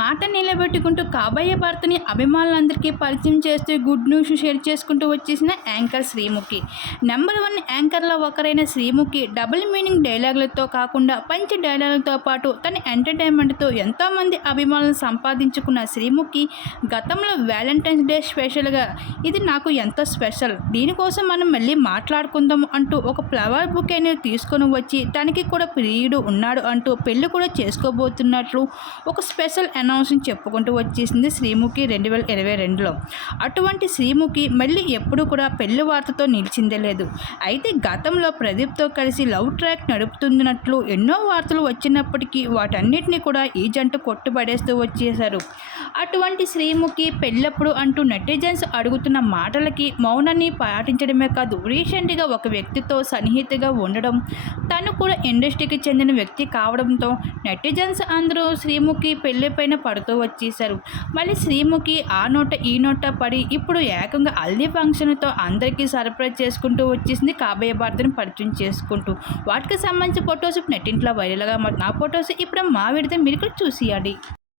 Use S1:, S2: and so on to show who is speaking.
S1: మాట నిలబెట్టుకుంటూ కాబయ్య భర్తని అభిమానులందరికీ పరిచయం చేస్తూ గుడ్ న్యూస్ షేర్ చేసుకుంటూ వచ్చేసిన యాంకర్ శ్రీముఖి. నెంబర్ వన్ యాంకర్లో ఒకరైన శ్రీముఖి డబుల్ మీనింగ్ డైలాగులతో కాకుండా పంచి డైలాగులతో పాటు తన ఎంటర్టైన్మెంట్తో ఎంతోమంది అభిమానులను సంపాదించుకున్న శ్రీముఖి గతంలో వ్యాలంటైన్స్ డే స్పెషల్గా ఇది నాకు ఎంతో స్పెషల్. దీనికోసం మనం మళ్ళీ మాట్లాడుకుందాం అంటూ ఒక ఫ్లవర్ బుక్ అనేది తీసుకొని వచ్చి తనకి కూడా ప్రియుడు ఉన్నాడు అంటూ పెళ్ళి కూడా చేసుకోబోతున్నట్లు ఒక స్పెషల్ అనౌన్స్ని చెప్పుకుంటూ వచ్చేసింది శ్రీముఖి రెండు వేల ఇరవై రెండులో. అటువంటి శ్రీముఖి మళ్ళీ ఎప్పుడూ కూడా పెళ్ళి వార్తతో నిలిచిందే లేదు. అయితే గతంలో ప్రదీప్తో కలిసి లవ్ ట్రాక్ నడుపుతున్నట్లు ఎన్నో వార్తలు వచ్చినప్పటికీ వాటన్నిటిని కూడా ఈ జంట కొట్టుబడేస్తూ వచ్చేశారు. అటువంటి శ్రీముఖి పెళ్ళప్పుడు అంటూ నెటిజన్స్ అడుగుతున్న మాటలకి మౌనాన్ని పాటించడమే కాదు రీసెంట్గా ఒక వ్యక్తితో సన్నిహితంగా ఉండడం తను కూడా ఇండస్ట్రీకి చెందిన వ్యక్తి కావడంతో నెటిజన్స్ అందరూ శ్రీముఖి పైన పడుతూ వచ్చేసారు మళ్ళీ శ్రీముఖి ఆ నోట ఈ నోట పడి ఇప్పుడు ఏకంగా హల్దీ ఫంక్షన్తో అందరికీ సర్ప్రైజ్ చేసుకుంటూ వచ్చేసింది కాబోయే భారతను పరిచయం చేసుకుంటూ. వాటికి సంబంధించిన ఫొటోస్ నెట్టింట్లో వైరల్గా మరి నా ఫొటోస్ ఇప్పుడు మా విడితే మీరు కూడా చూసియండి.